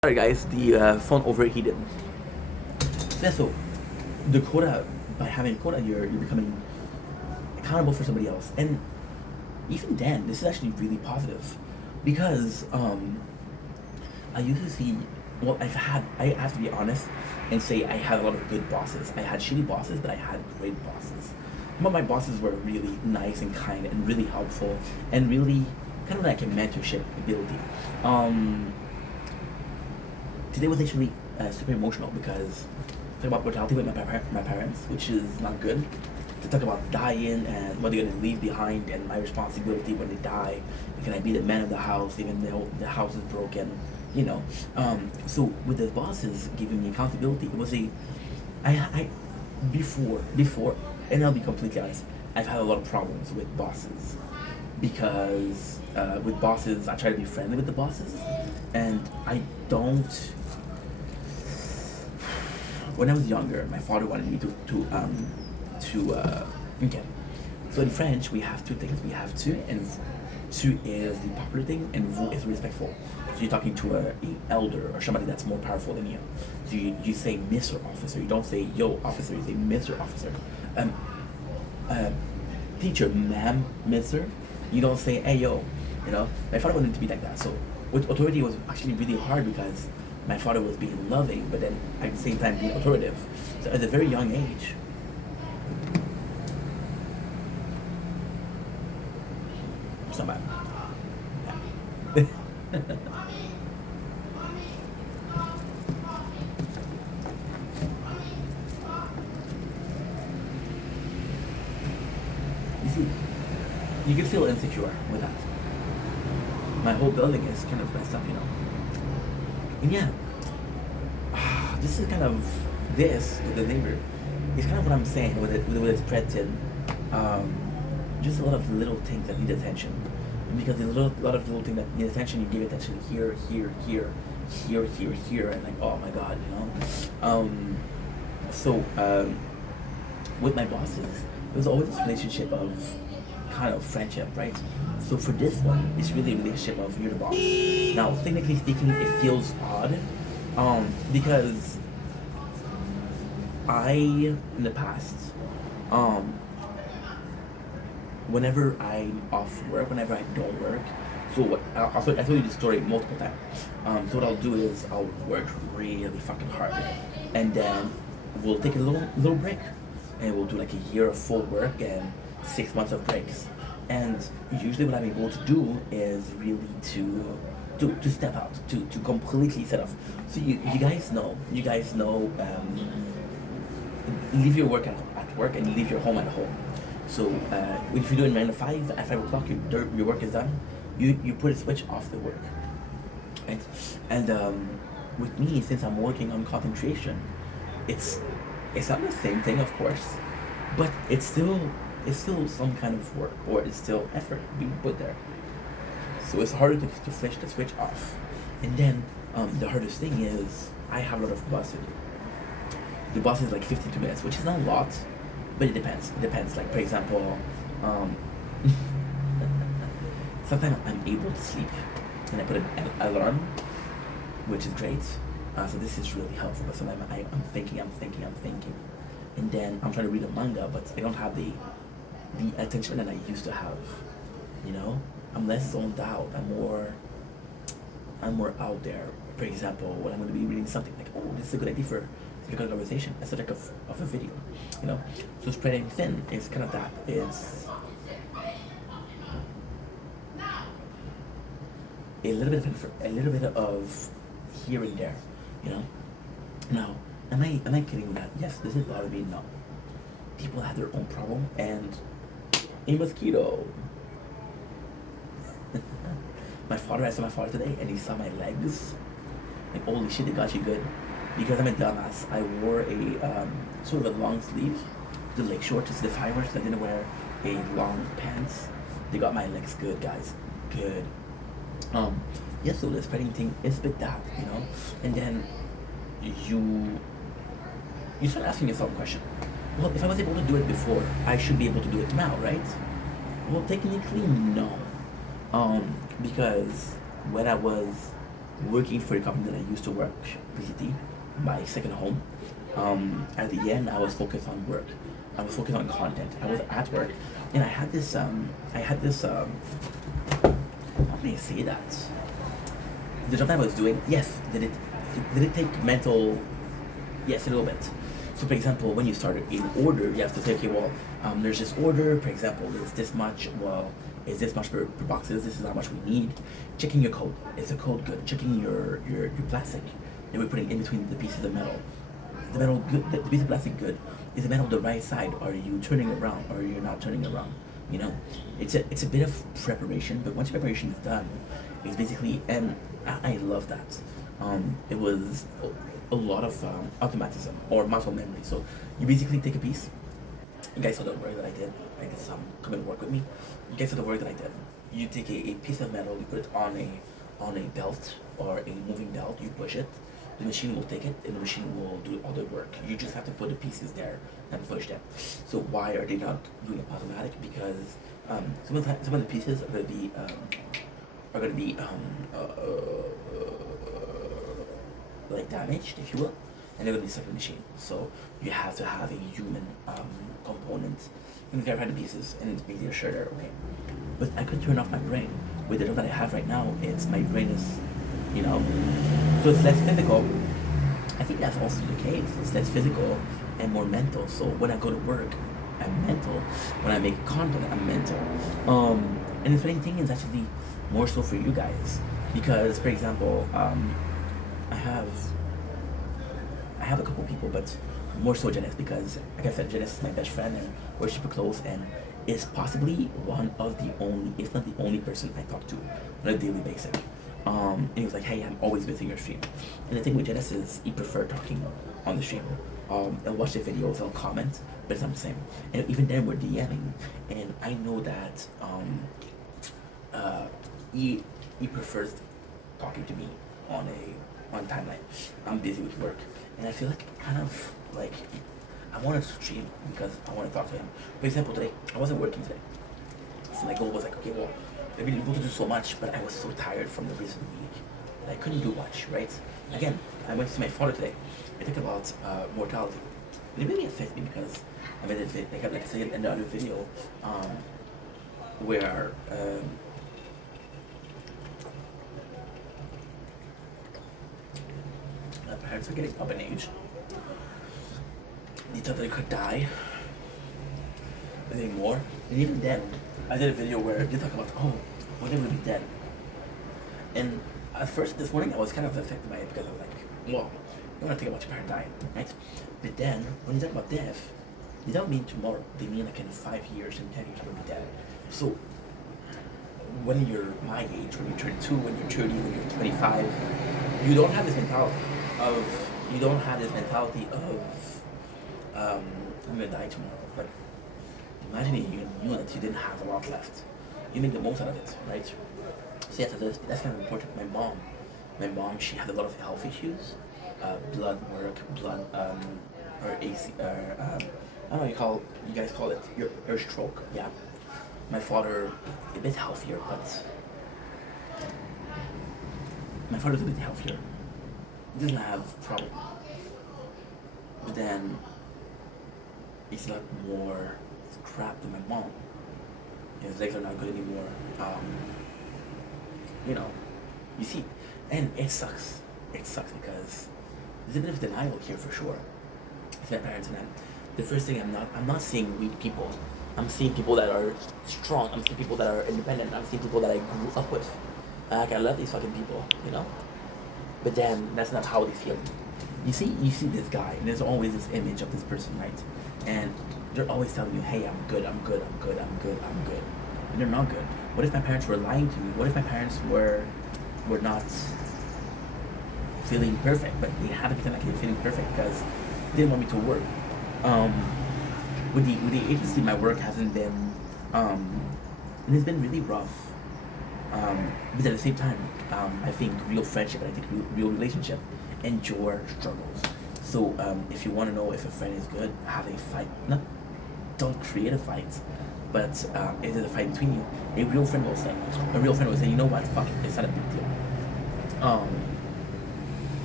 Sorry guys, the phone overheated. So the quota, by having a quota, you're becoming accountable for somebody else, and even then, this is actually really positive, because I used to see. Well, I have to be honest and say I had a lot of good bosses. I had shitty bosses, but I had great bosses. Some of my bosses were really nice and kind and really helpful and really kind of like a mentorship ability. Um, Today was actually super emotional because talk about mortality with my parents, which is not good. To talk about dying and what they're gonna leave behind and my responsibility when they die. And can I be the man of the house even though the house is broken? You know. So with the bosses giving me accountability, it was I before, and I'll be completely honest. I've had a lot of problems with bosses because with bosses, I try to be friendly with the bosses, and I don't. When I was younger, my father wanted me to okay. So in French, we have two things. We have tu and vous. Tu is the popular thing, and vous is respectful. So you're talking to a elder or somebody that's more powerful than you. So you say Mr. Officer. You don't say Yo Officer. You say Mr. Officer. Um, uh, Teacher, ma'am, Mister. You don't say Hey yo. You know, my father wanted to be like that. So with authority, it was actually really hard because my father was being loving, but then at the same time being authoritative. So at a very young age, it's not bad. Yeah. You see, you can feel insecure with that. My whole building is kind of messed up, you know. And yeah, this is kind of this with the neighbor. It's kind of what I'm saying with its pretin. Um, just a lot of little things that need attention. And because there's lot of little things that need attention, you give attention here, here, here, here, here, here, and like, oh my god, you know. So with my bosses, it was always this relationship of kind of friendship, right? So for this one, it's really a relationship of you're the boss. Now, technically speaking, it feels odd, because I in the past, um, whenever I'm off work, whenever I don't work, so what I told you this story multiple times. So what I'll do is I'll work really fucking hard, and then we'll take a little break, and we'll do like a year of full work and 6 months of breaks. And usually, what I'm able to do is really to step out, to completely set off. So you guys know, leave your work at work and leave your home at home. So if you're doing 9 to 5, at 5 o'clock your work is done. You put a switch off the work, right? And with me, since I'm working on concentration, it's it's not the same thing, of course, but it's still some kind of work, or it's still effort being put there. So it's harder to flash the switch off. And then the hardest thing is I have a lot of buses. The bus is like 52 minutes, which is not a lot, but it depends. It depends. Like for example, um, sometimes I'm able to sleep, and I put an alarm, which is great. So this is really helpful. But sometimes I'm thinking, and then I'm trying to read a manga, but I don't have the attention that I used to have. You know, I'm less zoned out. I'm more out there. For example, when I'm going to be reading something like, oh, this is a good idea for a conversation, instead of a video. You know, so spreading thin is kind of that. It's a little bit of here and there. You know. Now, am I kidding with that? Yes, this is bothering me. No, people have their own problem, and a mosquito. I saw my father today, and he saw my legs. Like, holy shit, they got you good. Because I'm a dumbass, I wore a sort of a long sleeve, the leg short to see the fireworks. I didn't wear a long pants. They got my legs good, guys. Good. Yeah, so the spreading thing is a bit that, you know? And then you start asking yourself a question. Well, if I was able to do it before, I should be able to do it now, right? Well, technically, no. Because when I was working for a company that I used to work, basically my second home. At the end, I was focused on work. I was focused on content. I was at work, and I had this. How may I say that? The job that I was doing, yes, did it take mental? Yes, a little bit. So, for example, when you start an order, you have to say, okay, well, there's this order. For example, it's this much. Well, is this much per boxes? This is how much we need. Checking your code. Is the code good? Checking your plastic that we're putting in between the pieces of metal. The metal good. The piece of plastic good. Is the metal the right side? Are you turning it around, or you're not turning it around? You know, it's a bit of preparation, but once your preparation is done, it's basically, and I love that. It was a lot of automatism or muscle memory. So you basically take a piece. You guys saw the work that I did. I did some come and work with me. You guys saw the work that I did. You take a piece of metal, you put it on a belt or a moving belt. You push it. The machine will take it, and the machine will do all the work. You just have to put the pieces there and push them. So why are they not doing it automatic? Because some of the pieces are going to be like damaged, if you will, and they're going to be stuck in the machine. So you have to have a human component in verify the pieces and make sure they're okay. But I could turn off my brain. With the job that I have right now, it's my brain is, you know, so it's less physical. I think that's also the case. It's less physical and more mental. So when I go to work, I'm mental. When I make content, I'm mental. And the funny thing is actually more so for you guys, because for example, I have a couple people, but more so Janice, because like I said, Janice is my best friend and we're super close, and is possibly one of the only, if not the only person I talk to on a daily basis. And he was like, hey, I'm always missing your stream. And the thing with Janice is he prefer talking on the stream. I'll watch the videos, I'll comment, but it's not the same. And even then we're DMing, and I know that he prefers talking to me on timeline. I'm busy with work, and I feel like kind of like I want to stream because I want to talk to him. For example, today I wasn't working today, so my goal was like, okay, well, I've been able to do so much, but I was so tired from the recent week that I couldn't do much. Right? Again, I went to see my father today. I talked about mortality. And it really affected me because I made like I said in the other video, where my parents are getting up in age. They thought they could die anymore. And even then, I did a video where they talk about, oh, when they will be dead. And at first this morning I was kind of affected by it because I was like, well, you want to think about your parent dying, right? But then when you talk about death, they don't mean tomorrow. They mean like in 5 years and 10 years I'm gonna be dead. So when you're my age, when you're 22, when you're 30, when you're 25, you don't have this mentality of I'm gonna die tomorrow. But imagine if you knew that you didn't have a lot left. You make the most out of it, right? So yes, that's kind of important. My mom, she had a lot of health issues, blood work, or AC, I don't know you guys call it your stroke. Yeah. My father, a bit healthier, but my father's a bit healthier. He doesn't have problem, but then he's a lot more crap than my mom. His legs are not good anymore. You know, you see, and it sucks. It sucks because there's a bit of denial here for sure. It's my parents, and the first thing I'm not seeing weak people. I'm seeing people that are strong. I'm seeing people that are independent. I'm seeing people that I grew up with. Like I love these fucking people, you know. But then that's not how they feel. You see this guy, and there's always this image of this person, right? And they're always telling you, hey, I'm good. And they're not good. What if my parents were lying to me? What if my parents were not feeling perfect, but they had to pretend like they're feeling perfect because they didn't want me to work. With the agency, my work hasn't been, and it's been really rough. But at the same time, I think real friendship and I think real relationship endure struggles. So if you want to know if a friend is good, have a fight. Don't create a fight, but if there's a fight between you, a real friend will say, you know what, fuck it, it's not a big deal.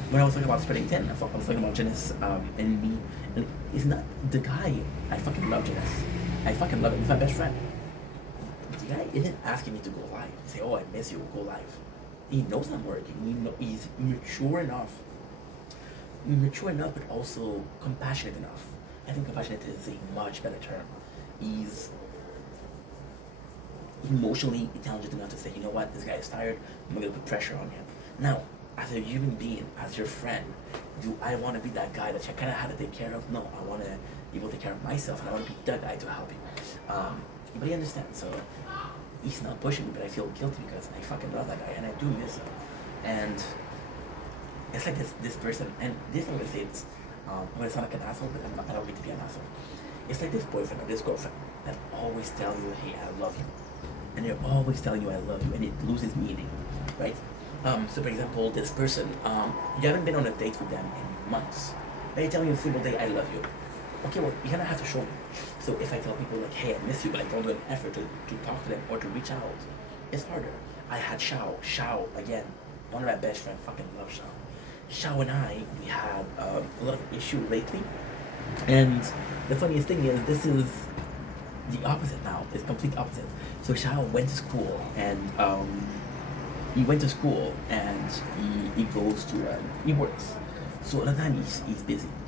when I was talking about spreading 10, I was talking about Janice and me. And it's not the guy. I fucking love Janice. I fucking love him. He's my best friend. The guy isn't asking me to go live. Say, oh, I miss you, go live. He knows I'm working. He's mature enough. Mature enough, but also compassionate enough. I think compassionate is a much better term. He's emotionally intelligent enough to say, you know what, this guy is tired, I'm gonna put pressure on him. Now, as a human being, as your friend, do I want to be that guy that you kind of have to take care of? No, I want to be able to take care of myself, and I want to be that guy to help you. But he understands, so he's not pushing me, but I feel guilty because I fucking love that guy, and I do miss him. And it's like this person, and this I'm gonna say I'm gonna sound like an asshole, but I don't mean to be an asshole. It's like this boyfriend or this girlfriend that always tell you, hey, I love you. And they're always telling you I love you, and it loses meaning, right? So for example, this person, you haven't been on a date with them in months. They're telling you a single day, I love you. Okay, well, you're gonna have to show me. So if I tell people like, hey, I miss you, but I don't do an effort to talk to them or to reach out, it's harder. I had Shao, again, one of my best friends, fucking love Shao. Shao and I, we had a lot of issue lately. And the funniest thing is, this is the opposite now. It's complete opposite. So Shao went to school, and he goes to he works. So at the time he's busy.